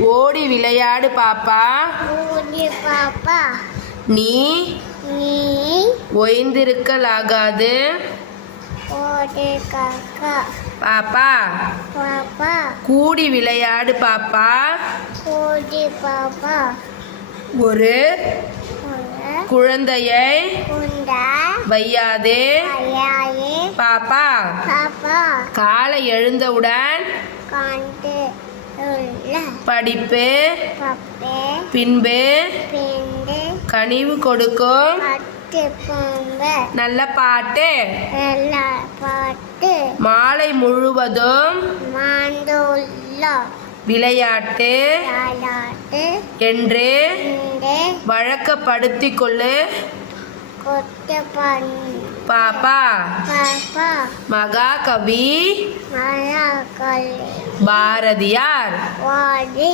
ஓடி விளையாடு பாப்பா. ஓடி பாப்பா. நீ நீ ஓய்ந்திருக்கலாகாது. ஓடி காக்கா. பாப்பா பாப்பா. கூடி விளையாடு பாப்பா. ஓடி பாப்பா. ஒரு ஒரு குழந்தையை குண்டா வையாதே. ஐயாயே. பாப்பா பாப்பா. காலை எழுந்தவுடன் காண்டு உள்ள படிப்பு பப்பே பின்பு பிண்டு கனிவு கொடுக்கும் பட்டு பொம்ப நல்ல பாட்டு. எல்லா பாட்டு மாலை முழுவதும் மாண்டுள்ள விளையாட்டு தாலாட்டு என்று இந்த வழக்கப்படுத்திக் கொள்ளு கொத்த பண்ணு. பாப்பா. பாப்பா. மகாகவி மலக்கல்லி பாரதியார் வாடி